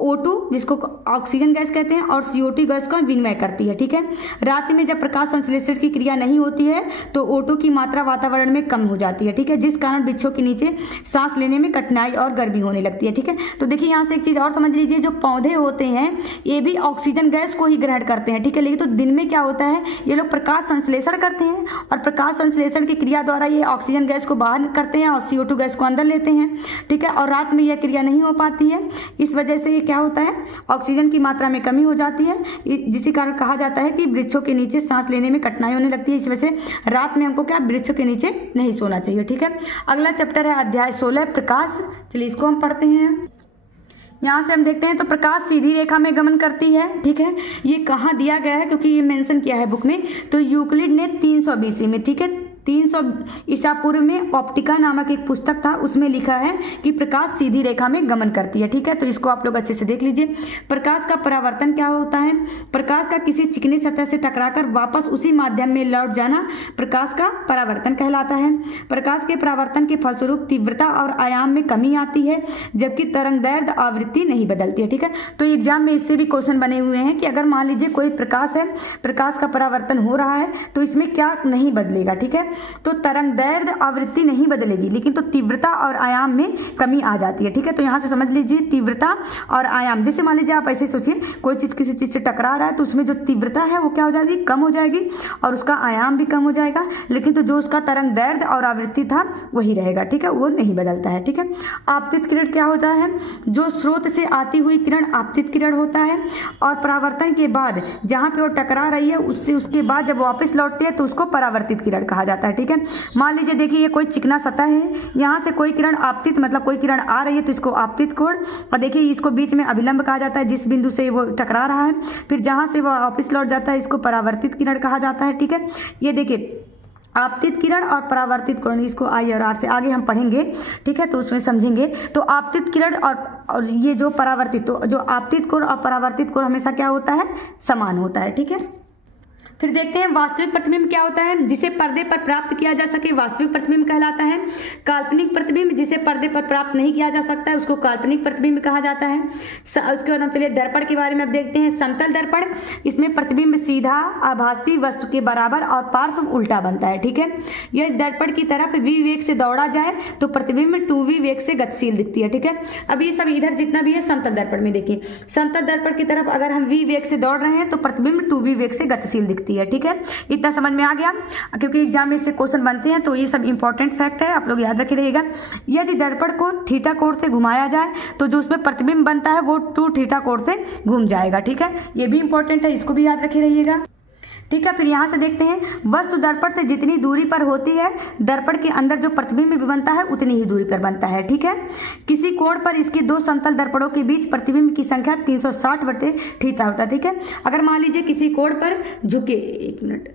O2, जिसको ऑक्सीजन गैस कहते हैं, और CO2 गैस का विनिमय करती है। ठीक है, रात में जब प्रकाश संश्लेषण की क्रिया नहीं होती है तो O2 की मात्रा वातावरण में कम हो जाती है। ठीक है, जिस कारण वृक्षों के नीचे सांस लेने में कठिनाई और गर्मी होने लगती है। ठीक है, तो देखिए यहाँ से एक चीज़ और समझ लीजिए, जो पौधे होते हैं ये भी ऑक्सीजन गैस को ही ग्रहण करते हैं। ठीक है, लेकिन तो दिन में क्या होता है, ये लोग प्रकाश संश्लेषण करते हैं और प्रकाश संश्लेषण की क्रिया द्वारा ये ऑक्सीजन गैस को बाहर करते हैं और CO2 गैस को अंदर लेते हैं। ठीक है, और रात में यह क्रिया नहीं हो पाती है। इस वजह से ये क्या होता है, ऑक्सीजन की मात्रा में कमी हो जाती है, जिसके कारण कहा जाता है कि वृक्षों के नीचे सांस लेने में कठिनाई होने लगती है। इस वजह से रात में हमको क्या, वृक्षों के नीचे नहीं सोना चाहिए। ठीक है, अगला चैप्टर है अध्याय 16 प्रकाश। चलिए इसको हम पढ़ते हैं। यहाँ से हम देखते हैं तो प्रकाश सीधी रेखा में गमन करती है। ठीक है, ये कहाँ दिया गया है, क्योंकि ये मेंशन किया है बुक में। तो यूक्लिड ने 300 BC में, ठीक है, 300 ईसा पूर्व में ऑप्टिका नामक एक पुस्तक था, उसमें लिखा है कि प्रकाश सीधी रेखा में गमन करती है। ठीक है, तो इसको आप लोग अच्छे से देख लीजिए। प्रकाश का परावर्तन क्या होता है? प्रकाश का किसी चिकनी सतह से टकराकर वापस उसी माध्यम में लौट जाना प्रकाश का परावर्तन कहलाता है। प्रकाश के परावर्तन के फलस्वरूप तीव्रता और आयाम में कमी आती है, जबकि तरंगदैर्ध्य आवृत्ति नहीं बदलती है। ठीक है, तो एग्जाम में इससे भी क्वेश्चन बने हुए हैं कि अगर मान लीजिए कोई प्रकाश है, प्रकाश का परावर्तन हो रहा है, तो इसमें क्या नहीं बदलेगा? ठीक है, तो तरंगदैर्ध्य आवृत्ति नहीं बदलेगी, लेकिन तो तीव्रता और आयाम में कमी आ जाती है। ठीक है, तो यहाँ से समझ लीजिए तीव्रता और आयाम। जैसे मान लीजिए आप ऐसे सोचिए, कोई चीज़ किसी चीज़ से टकरा रहा है तो उसमें जो तीव्रता है वो क्या हो जाएगी, कम हो जाएगी, और उसका आयाम भी कम हो जाएगा, लेकिन तो जो उसका तरंगदैर्ध्य और आवृत्ति था वही रहेगा। ठीक है, वो नहीं बदलता है। ठीक है, आपतित किरण क्या होता है? जो स्रोत से आती हुई किरण आपतित किरण होता है, और परावर्तन के बाद जहाँ पे वो टकरा रही है उससे उसके बाद जब वापस लौटती है तो उसको परावर्तित किरण कहा जाता है। ठीक है, मान लीजिए देखिए ये कोई चिकना सतह है, यहाँ से कोई किरण आपतित मतलब कोई किरण आ रही है तो इसको आपतित कोण, और देखिए इसको बीच में अभिलंब कहा जाता है, जिस बिंदु से वो टकरा रहा है, फिर जहाँ से वो वापस लौट जाता है इसको परावर्तित किरण कहा जाता है। ठीक है, ये देखिए आपतित किरण और परावर्तित कोण, इसको I और R से आगे हम पढ़ेंगे। ठीक है, तो उसमें समझेंगे। तो आपतित किरण और ये जो परावर्तित, तो जो आपतित कोण और परावर्तित कोण हमेशा क्या होता है, समान होता है। ठीक है, फिर देखते हैं वास्तविक प्रतिबिंब क्या होता है, जिसे पर्दे पर प्राप्त किया जा सके वास्तविक प्रतिबिंब कहलाता है। काल्पनिक प्रतिबिंब जिसे पर्दे पर प्राप्त नहीं किया जा सकता है उसको काल्पनिक प्रतिबिंब कहा जाता है। उसके बाद हम चलिए दर्पण के बारे में अब देखते हैं। समतल दर्पण, इसमें प्रतिबिंब सीधा आभासी वस्तु के बराबर और पार्श्व उल्टा बनता है। ठीक है, यदि दर्पण की तरफ v वेग से दौड़ा जाए तो प्रतिबिंब 2v वेग से गतिशील दिखती है। ठीक है, अब ये सब इधर जितना भी है समतल दर्पण में देखिए, समतल दर्पण की तरफ अगर हम v वेग से दौड़ रहे हैं तो प्रतिबिंब 2v वेग से गतिशील दिखती है। ठीक है, इतना समझ में आ गया, क्योंकि एग्जाम में इससे क्वेश्चन बनते हैं, तो ये सब इंपॉर्टेंट फैक्ट है, आप लोग याद रखे रहिएगा। यदि दर्पण को थीटा कोण से घुमाया जाए तो जो उसमें प्रतिबिंब बनता है वो 2 थीटा कोण से घूम जाएगा। ठीक है, ये भी इंपॉर्टेंट है, इसको भी याद रखे रहिएगा। ठीक है, फिर यहाँ से देखते हैं वस्तु दर्पण से जितनी दूरी पर होती है दर्पण के अंदर जो प्रतिबिंब भी बनता है उतनी ही दूरी पर बनता है। ठीक है, किसी कोण पर इसके 2 समतल दर्पणों के बीच प्रतिबिंब की संख्या 360/थीटा होता है। ठीक है, अगर मान लीजिए किसी कोण पर झुके, एक मिनट,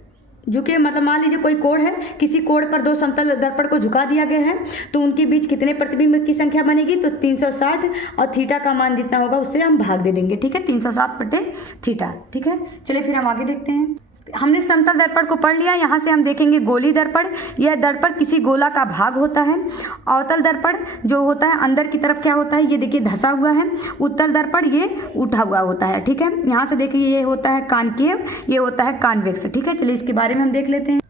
झुके मतलब मान लीजिए कोई कोण है, किसी कोण पर 2 समतल दर्पण को झुका दिया गया है तो उनके बीच कितने प्रतिबिंब की संख्या बनेगी, तो 360, और थीटा का मान जितना होगा उससे हम भाग दे देंगे। ठीक है, 360/थीटा। ठीक है, चलिए फिर हम आगे देखते हैं। हमने समतल दर्पण को पढ़ लिया। यहाँ से हम देखेंगे गोली दर्पण। यह दर्पण किसी गोला का भाग होता है। अवतल दर्पण जो होता है अंदर की तरफ क्या होता है, ये देखिए धंसा हुआ है। उत्तल दर्पण ये उठा हुआ होता है। ठीक है, यहाँ से देखिए ये होता है कॉनकेव, ये होता है कॉन्वेक्स। ठीक है, चलिए इसके बारे में हम देख लेते हैं।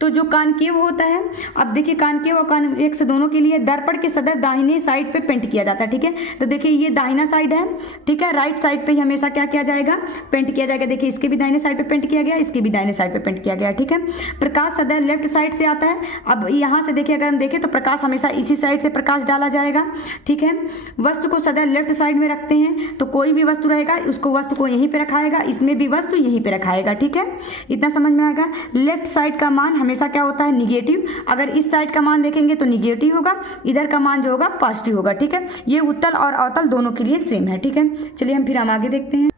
तो जो कॉनकेव होता है, अब देखिए कॉनकेव और कॉन्वेक्स दोनों के लिए दर्पण के सदैव दाहिने साइड पे पेंट किया जाता है। ठीक है, तो देखिए ये दाहिना साइड है। ठीक है, राइट साइड पे ही हमेशा क्या किया जाएगा, पेंट किया जाएगा। देखिए इसके भी दाहिने साइड पे पेंट किया गया, इसके भी दाहिने साइड पे पेंट किया गया। ठीक है, प्रकाश सदैव लेफ्ट साइड से आता है। अब यहाँ से देखिए अगर हम देखें तो प्रकाश हमेशा इसी साइड से प्रकाश डाला जाएगा। ठीक है, वस्तु को सदैव लेफ्ट साइड में रखते हैं, तो कोई भी वस्तु रहेगा उसको वस्तु को यहीं पे रखाएगा, इसमें भी वस्तु यहीं पे रखाएगा। ठीक है, इतना समझ में आएगा। लेफ्ट साइड का मान हमेशा क्या होता है, निगेटिव। अगर इस साइड का मान देखेंगे तो निगेटिव होगा, इधर का मान जो होगा पॉजिटिव होगा। ठीक है, ये उत्तल और अवतल दोनों के लिए सेम है। ठीक है, चलिए हम फिर हम आगे देखते हैं।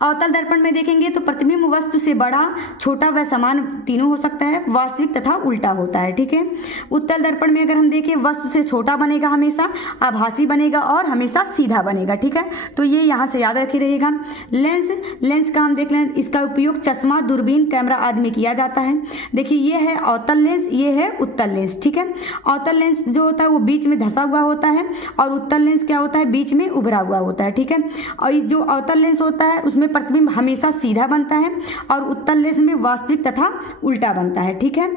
अवतल दर्पण में देखेंगे तो प्रतिबिंब वस्तु से बड़ा, छोटा व समान तीनों हो सकता है, वास्तविक तथा उल्टा होता है। ठीक है। उत्तल दर्पण में अगर हम देखें वस्तु से छोटा बनेगा हमेशा, आभासी बनेगा और हमेशा सीधा बनेगा। ठीक है, तो ये यहाँ से याद रखे रहेगा। लेंस का हम देख लें, इसका उपयोग चश्मा, दूरबीन, कैमरा आदि में किया जाता है। देखिए ये है अवतल लेंस, ये है उत्तल लेंस। ठीक है, अवतल लेंस जो होता है वो बीच में धंसा हुआ होता है और उत्तल लेंस क्या होता है, बीच में उभरा हुआ होता है। ठीक है, और इस जो अवतल लेंस होता है उसमें प्रतिबिंब हमेशा सीधा बनता है और उत्तल लेंस में वास्तविक तथा उल्टा बनता है। ठीक है,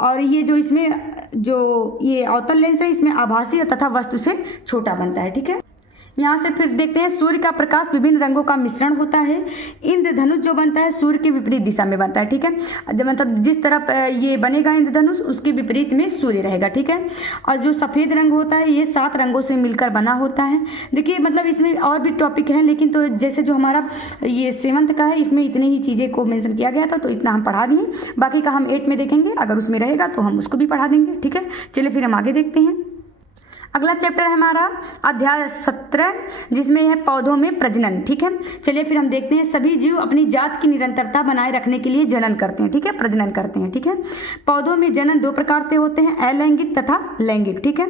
और ये जो इसमें जो ये अवतल लेंस है इसमें आभासी तथा वस्तु से छोटा बनता है। ठीक है, यहाँ से फिर देखते हैं सूर्य का प्रकाश विभिन्न रंगों का मिश्रण होता है। इंद्रधनुष जो बनता है सूर्य के विपरीत दिशा में बनता है। ठीक है, मतलब जिस तरफ ये बनेगा इंद्रधनुष उसके विपरीत में सूर्य रहेगा। ठीक है, और जो सफ़ेद रंग होता है ये 7 रंगों से मिलकर बना होता है। देखिए मतलब इसमें और भी टॉपिक हैं, लेकिन तो जैसे जो हमारा ये 7th का है इसमें इतनी ही चीज़ें को मेंशन किया गया था, तो इतना हम पढ़ा दिए। बाकी का हम 8 में देखेंगे, अगर उसमें रहेगा तो हम उसको भी पढ़ा देंगे। ठीक है, चलिए फिर हम आगे देखते हैं। अगला चैप्टर है हमारा अध्याय 17, जिसमें है पौधों में प्रजनन। ठीक है, चलिए फिर हम देखते हैं। सभी जीव अपनी जात की निरंतरता बनाए रखने के लिए जनन करते हैं। ठीक है, प्रजनन करते हैं। ठीक है, पौधों में जनन 2 प्रकार से होते हैं, अलैंगिक तथा लैंगिक। ठीक है,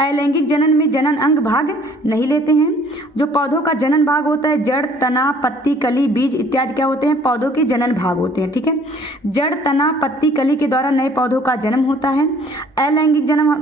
अलैंगिक जनन में जनन अंग भाग नहीं लेते हैं। जो पौधों का जनन भाग होता है, जड़, तना, पत्ती, कली, बीज इत्यादि क्या होते हैं, पौधों के जनन भाग होते हैं। ठीक है, जड़, तना, पत्ती, कली के द्वारा नए पौधों का जन्म होता है। अलैंगिक जन्म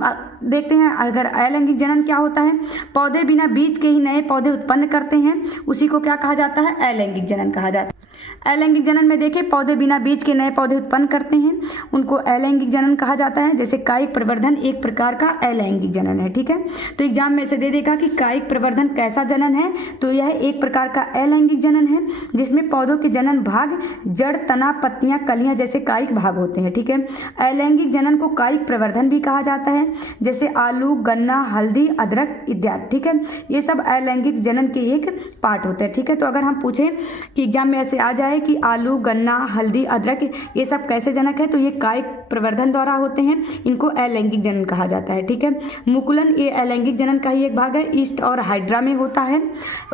देखते हैं। अगर अलैंगिक जनन क्या होता है, पौधे बिना बीज के ही नए पौधे उत्पन्न करते हैं, उसी को क्या कहा जाता है, अलैंगिक जनन कहा जाता है। अलैंगिक जनन में देखें पौधे बिना बीज के नए पौधे उत्पन्न करते हैं, उनको अलैंगिक जनन कहा जाता है। जैसे कायिक प्रवर्धन एक प्रकार का अलैंगिक जनन है। ठीक है, तो एग्जाम में से दे देगा कि कायिक प्रवर्धन कैसा जनन है, तो यह एक प्रकार का अलैंगिक जनन है जिसमें पौधों के जनन भाग जड़, तना, पत्तियां, कलियां जैसे कायिक भाग होते हैं। ठीक है, अलैंगिक जनन को कायिक प्रवर्धन भी कहा जाता है, जैसे आलू, गन्ना, हल्दी, अदरक इत्यादि। ठीक है, ये सब अलैंगिक जनन के एक पार्ट होते हैं। ठीक है, तो अगर हम पूछें कि एग्जाम में ऐसे आ जाए कि आलू, गन्ना, हल्दी, अदरक ये सब कैसे जनक है, तो ये कायिक प्रवर्धन द्वारा होते हैं, इनको अलैंगिक जनन कहा जाता है। ठीक है, मुकुलन ये अलैंगिक जनन का ही एक भाग है, ईस्ट और हाइड्रा में होता है।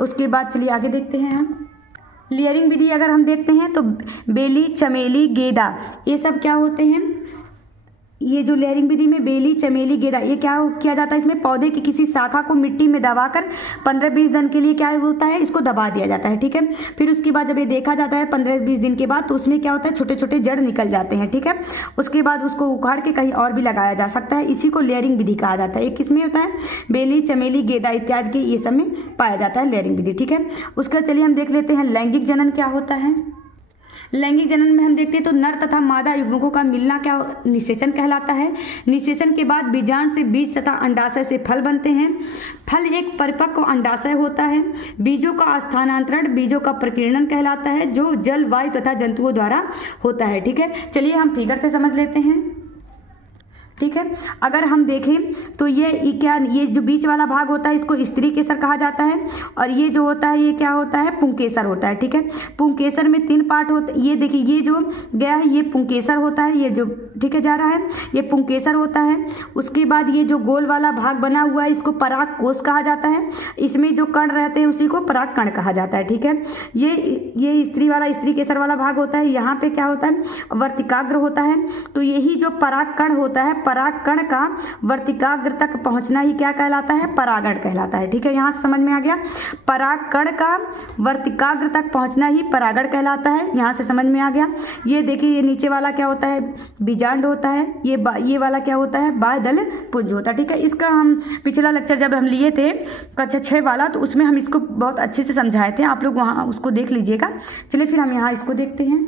उसके बाद चलिए आगे देखते हैं हम। लेयरिंग विधि अगर हम देखते हैं तो बेली, चमेली, गेंदा ये सब क्या होते हैं, ये जो लेयरिंग विधि में बेली, चमेली, गेंदा ये क्या किया जाता है, इसमें पौधे की किसी शाखा को मिट्टी में दबाकर 15-20 दिन के लिए क्या होता है, इसको दबा दिया जाता है। ठीक है, फिर उसके बाद जब ये देखा जाता है 15-20 दिन के बाद, तो उसमें क्या होता है, छोटे छोटे जड़ निकल जाते हैं। ठीक है, उसके बाद उसको उखाड़ के कहीं और भी लगाया जा सकता है, इसी को लेयरिंग विधि कहा जाता है। ये किसमें होता है, बेली, चमेली, गेंदा इत्यादि के ये सब में पाया जाता है लेयरिंग विधि। ठीक है, उसका चलिए हम देख लेते हैं लैंगिक जनन क्या होता है। लैंगिक जनन में हम देखते हैं तो नर तथा मादा युग्मकों का मिलना क्या निषेचन कहलाता है। निषेचन के बाद बीजांड से बीज तथा अंडाशय से फल बनते हैं। फल एक परिपक्व अंडाशय होता है। बीजों का स्थानांतरण बीजों का प्रकीर्णन कहलाता है, जो जल, वायु तथा जंतुओं द्वारा होता है। ठीक है, चलिए हम फिगर से समझ लेते हैं। ठीक है, अगर हम देखें तो ये जो बीच वाला भाग होता है इसको स्त्री केसर कहा जाता है, और ये जो होता है ये क्या होता है, पुंकेसर होता है। ठीक है, पुंकेसर में 3 पार्ट होते, ये देखिए ये जो गया है ये पुंकेसर होता है, ये जो ठीक है जा रहा है ये पुंकेसर होता है। उसके बाद ये जो गोल वाला भाग बना हुआ है इसको पराग कोष कहा जाता है, इसमें जो कण रहते हैं उसी को पराग कण कहा जाता है। ठीक है, ये स्त्री केसर वाला भाग होता है। यहाँ पे क्या होता है, वर्तिकाग्र होता है, तो यही जो पराग कण होता है, पराग कण का वर्तिकाग्र तक पहुंचना ही क्या कहलाता है, परागण कहलाता है। ठीक है, यहाँ समझ में आ गया, पराग कण का वर्तिकाग्र तक पहुंचना ही परागण कहलाता है, यहाँ से समझ में आ गया। ये देखिए ये नीचे वाला क्या होता है, बीजांड होता है, ये वाला क्या होता है, बाह्यदल पुंज होता है। ठीक है, इसका हम पिछला लेक्चर जब हम लिए थे कक्षा 6 वाला, तो उसमें हम इसको बहुत अच्छे से समझाए थे, आप लोग वहाँ उसको देख लीजिएगा। चलिए फिर हम यहाँ इसको देखते हैं।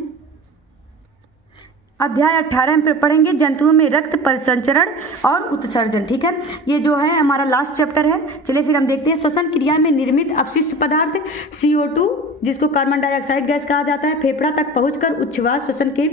अध्याय 18 में पढ़ेंगे जंतुओं में रक्त परिसंचरण और उत्सर्जन। ठीक है, ये जो है हमारा लास्ट चैप्टर है। चलिए फिर हम देखते हैं श्वसन क्रिया में निर्मित अपशिष्ट पदार्थ CO2 जिसको कार्बन डाइऑक्साइड गैस कहा जाता है, फेफड़ा तक पहुंचकर उच्छ्वास श्वसन के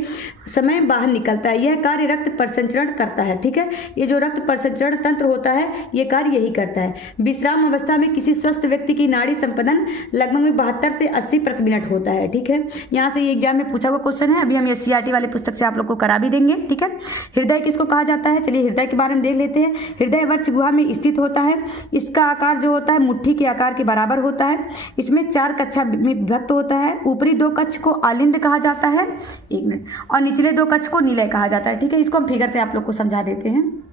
समय बाहर निकलता है। यह कार्य रक्त परिसंचरण करता है। ठीक है, ये जो रक्त परिसंचरण तंत्र होता है ये कार्य यही करता है। विश्राम अवस्था में किसी स्वस्थ व्यक्ति की नाड़ी संपदन लगभग 72 से 80 प्रति मिनट होता है। ठीक है, यहाँ से ये एग्जाम में पूछा हुआ क्वेश्चन है, अभी हम ये CRT वाले पुस्तक से आप लोग को करा भी देंगे। ठीक है, हृदय किसको कहा जाता है, चलिए हृदय के बारे में देख लेते हैं। हृदय वक्ष गुहा में स्थित होता है। इसका आकार जो होता है मुट्ठी के आकार के बराबर होता है। इसमें 4 कक्षा में विभक्त होता है। ऊपरी 2 कक्ष को आलिंद कहा जाता है, 1 मिनट, और निचले 2 कक्ष को निलय कहा जाता है। ठीक है, इसको हम फिगर से आप लोग को समझा देते हैं।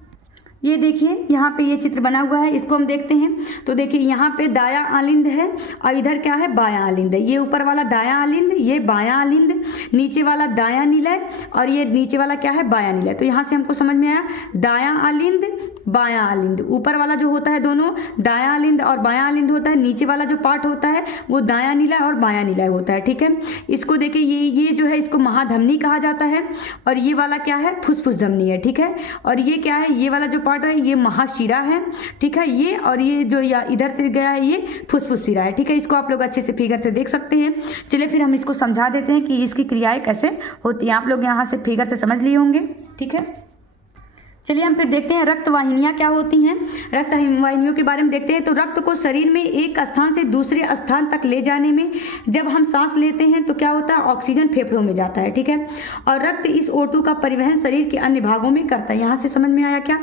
ये देखिए यहाँ पे ये चित्र बना हुआ है, इसको हम देखते हैं। तो देखिए यहाँ पे दायां आलिंद है और इधर क्या है, बायां आलिंद है। ये ऊपर वाला दायां आलिंद, ये बायां आलिंद, नीचे वाला दायां निलय और ये नीचे वाला क्या है, बायां निलय। तो यहाँ से हमको समझ में आया दायां आलिंद बायां आलिंद, ऊपर वाला जो होता है दोनों दायां आलिंद और बायां आलिंद होता है, नीचे वाला जो पार्ट होता है वो दायां निलय और बायां निलय होता है। ठीक है, इसको देखिए ये जो है इसको महाधमनी कहा जाता है और ये वाला क्या है, फुसफुस धमनी है। ठीक है, और ये क्या है, ये वाला जो पार्ट है ये महाशिरा है। ठीक है, ये और ये जो इधर से गया है ये फुसफुस शिरा है। ठीक है, इसको आप लोग अच्छे से फिगर से देख सकते हैं। चलिए फिर हम इसको समझा देते हैं कि इसकी क्रियाएं कैसे होती हैं। आप लोग यहाँ से फिगर से समझ लिए होंगे। ठीक है, चलिए हम फिर देखते हैं रक्त वाहिनियाँ क्या होती हैं। रक्त वाहिनियों के बारे में देखते हैं। तो रक्त को शरीर में एक स्थान से दूसरे स्थान तक ले जाने में जब हम सांस लेते हैं तो क्या होता है, ऑक्सीजन फेफड़ों में जाता है। ठीक है, और रक्त इस O2 का परिवहन शरीर के अन्य भागों में करता है। यहाँ से समझ में आया क्या,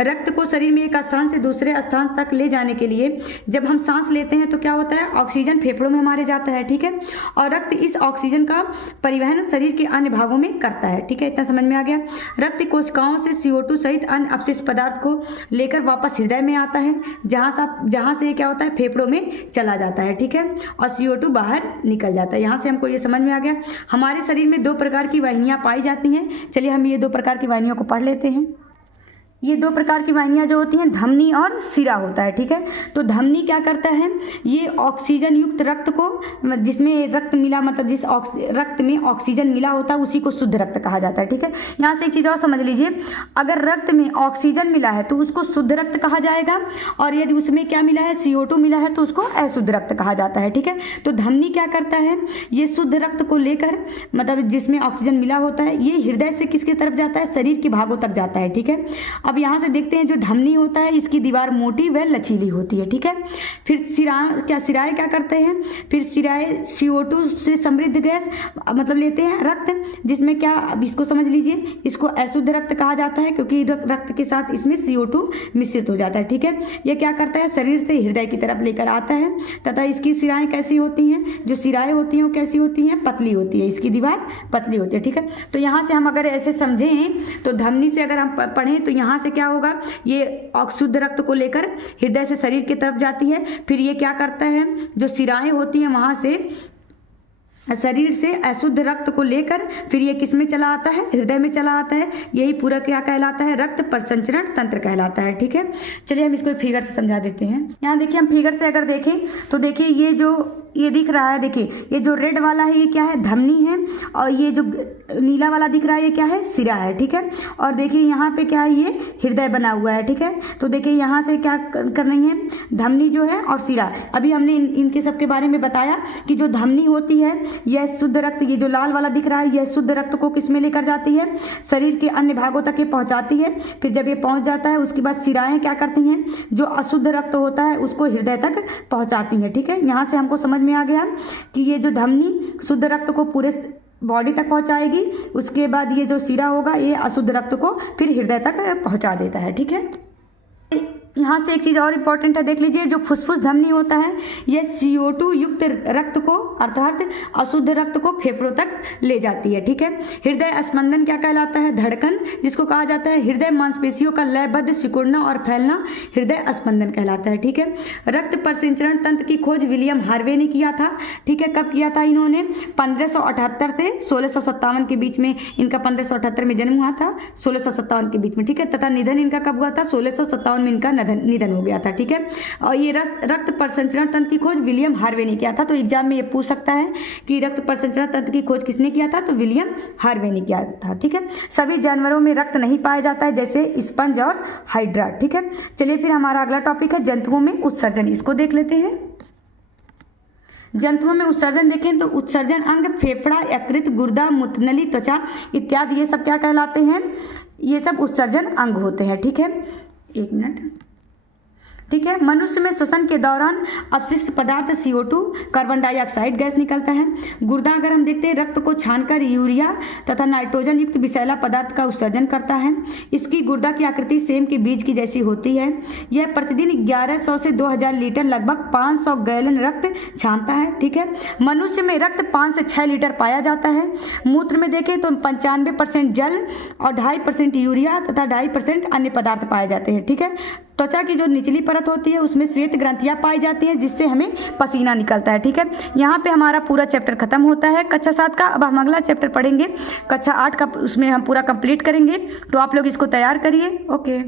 रक्त को शरीर में एक स्थान से दूसरे स्थान तक ले जाने के लिए जब हम सांस लेते हैं तो क्या होता है, ऑक्सीजन फेफड़ों में हमारे जाता है। ठीक है, और रक्त इस ऑक्सीजन का परिवहन शरीर के अन्य भागों में करता है। ठीक है, इतना समझ में आ गया। रक्त कोशिकाओं से CO2 सहित अन्य अपशिष्ट पदार्थ को लेकर वापस हृदय में आता है, जहां से क्या होता है, फेफड़ों में चला जाता है। ठीक है, और CO2 बाहर निकल जाता है। यहाँ से हमको ये समझ में आ गया। हमारे शरीर में 2 प्रकार की वाहिनियाँ पाई जाती हैं। चलिए हम ये 2 प्रकार की वाहिनियों को पढ़ लेते हैं। ये 2 प्रकार की वाहिनियाँ जो होती हैं, धमनी और शिरा होता है। ठीक है, तो धमनी क्या करता है, ये ऑक्सीजन युक्त रक्त को, जिसमें रक्त मिला, मतलब जिस रक्त में ऑक्सीजन मिला होता है उसी को शुद्ध रक्त कहा जाता है। ठीक है, यहाँ से एक चीज़ और समझ लीजिए, अगर रक्त में ऑक्सीजन मिला है तो उसको शुद्ध रक्त कहा जाएगा, और यदि उसमें क्या मिला है, CO2 मिला है तो उसको अशुद्ध रक्त कहा जाता है। ठीक है, तो धमनी क्या करता है, ये शुद्ध रक्त को लेकर, मतलब जिसमें ऑक्सीजन मिला होता है, ये हृदय से किसके तरफ जाता है, शरीर के भागों तक जाता है। ठीक है, अब यहाँ से देखते हैं जो धमनी होता है इसकी दीवार मोटी व लचीली होती है। ठीक है, फिर सिराएं क्या करते हैं, फिर सिराएं CO2 से समृद्ध गैस मतलब लेते हैं रक्त, जिसमें क्या, अब इसको समझ लीजिए, इसको अशुद्ध रक्त कहा जाता है क्योंकि रक्त के साथ इसमें CO2 मिश्रित हो जाता है। ठीक है, यह क्या करता है, शरीर से हृदय की तरफ लेकर आता है, तथा इसकी सिराएं कैसी होती हैं, जो सिराएं होती हैं वो कैसी होती हैं, पतली होती है, इसकी दीवार पतली होती है। ठीक है, तो यहाँ से हम अगर ऐसे समझें तो धमनी से अगर हम पढ़ें तो यहाँ से क्या होगा, ये शुद्ध रक्त को लेकर हृदय से शरीर की तरफ जाती है। फिर ये क्या करता है, जो सिराएं होती हैं वहां से शरीर से अशुद्ध रक्त को लेकर फिर ये किस में चला आता है, हृदय में चला आता है। यही पूरा क्या कहलाता है, रक्त प्रसंचरण तंत्र कहलाता है। ठीक है, चलिए हम इसको फिगर से समझा देते हैं। यहाँ देखिए, हम फिगर से अगर देखें तो देखिए ये दिख रहा है, देखिए ये जो रेड वाला है ये क्या है, धमनी है, और ये जो नीला वाला दिख रहा है ये क्या है, सिरा है। ठीक है, और देखिए यहाँ पे क्या है, ये हृदय बना हुआ है। ठीक है, तो देखिए यहाँ से क्या कर रही है, धमनी जो है और सिरा। अभी हमने इनके सब के बारे में बताया कि जो धमनी होती है यह शुद्ध रक्त, ये जो लाल वाला दिख रहा है, यह शुद्ध रक्त को किस में लेकर जाती है, शरीर के अन्य भागों तक ये पहुँचाती है। फिर जब ये पहुँच जाता है उसके बाद सिराएँ क्या करती हैं, जो अशुद्ध रक्त होता है उसको हृदय तक पहुँचाती हैं। ठीक है, यहाँ से हमको समझ में आ गया कि ये जो धमनी शुद्ध रक्त को पूरे बॉडी तक पहुंचाएगी, उसके बाद ये जो सिरा होगा ये अशुद्ध रक्त को फिर हृदय तक पहुंचा देता है। ठीक है, यहाँ से एक चीज़ और इम्पॉर्टेंट है, देख लीजिए, जो फुसफुस धमनी होता है यह CO2 युक्त रक्त को अर्थात अशुद्ध रक्त को फेफड़ों तक ले जाती है। ठीक है, हृदय स्पंदन क्या कहलाता है, धड़कन, जिसको कहा जाता है हृदय मांसपेशियों का लयबद्ध सिकुड़ना और फैलना हृदय स्पंदन कहलाता है। ठीक है, रक्त प्रसंचरण तंत्र की खोज विलियम हार्वे ने किया था। ठीक है, कब किया था इन्होंने, 1578 से 1657 के बीच में, इनका 1578 में जन्म हुआ था, 1657 के बीच में। ठीक है, तथा निधन इनका कब हुआ था, 1657 में इनका निधन हो गया था। ठीक है, और ये रक्त प्रसंचरण तंत्र की खोज विलियम हार्वे ने किया था। तो एग्जाम में ये पूछ सकता है कि रक्त प्रसंचरण तंत्र की खोज किसने किया था, तो विलियम हार्वे ने किया था। ठीक है, सभी जानवरों में रक्त नहीं पाया जाता है, जैसे स्पंज और हाइड्रा। ठीक है, चलिए फिर हमारा अगला टॉपिक है जंतुओं में उत्सर्जन, इसको देख लेते हैं। जंतुओं में उत्सर्जन देखें तो उत्सर्जन अंग फेफड़ा, यकृत, गुर्दा, मूत्रनली, त्वचा इत्यादि ये सब क्या कहलाते हैं, ये सब उत्सर्जन अंग होते हैं। ठीक है, एक मिनट, ठीक है। मनुष्य में श्वसन के दौरान अपशिष्ट पदार्थ CO2 कार्बन डाइऑक्साइड गैस निकलता है। गुर्दा अगर हम देखते हैं रक्त को छानकर यूरिया तथा नाइट्रोजन युक्त विषैला पदार्थ का उत्सर्जन करता है। इसकी गुर्दा की आकृति सेम के बीज की जैसी होती है। यह प्रतिदिन 1100 से 2000 लीटर लगभग 500 गैलन रक्त छानता है। ठीक है। मनुष्य में रक्त 5 से 6 लीटर पाया जाता है। मूत्र में देखें तो 95% जल और 2.5% यूरिया तथा 2.5% अन्य पदार्थ पाए जाते हैं। ठीक है। त्वचा की जो निचली परत होती है उसमें श्वेत ग्रंथियां पाई जाती हैं जिससे हमें पसीना निकलता है। ठीक है। यहाँ पे हमारा पूरा चैप्टर खत्म होता है कक्षा 7 का। अब हम अगला चैप्टर पढ़ेंगे कक्षा 8 का, उसमें हम पूरा कंप्लीट करेंगे। तो आप लोग इसको तैयार करिए। ओके।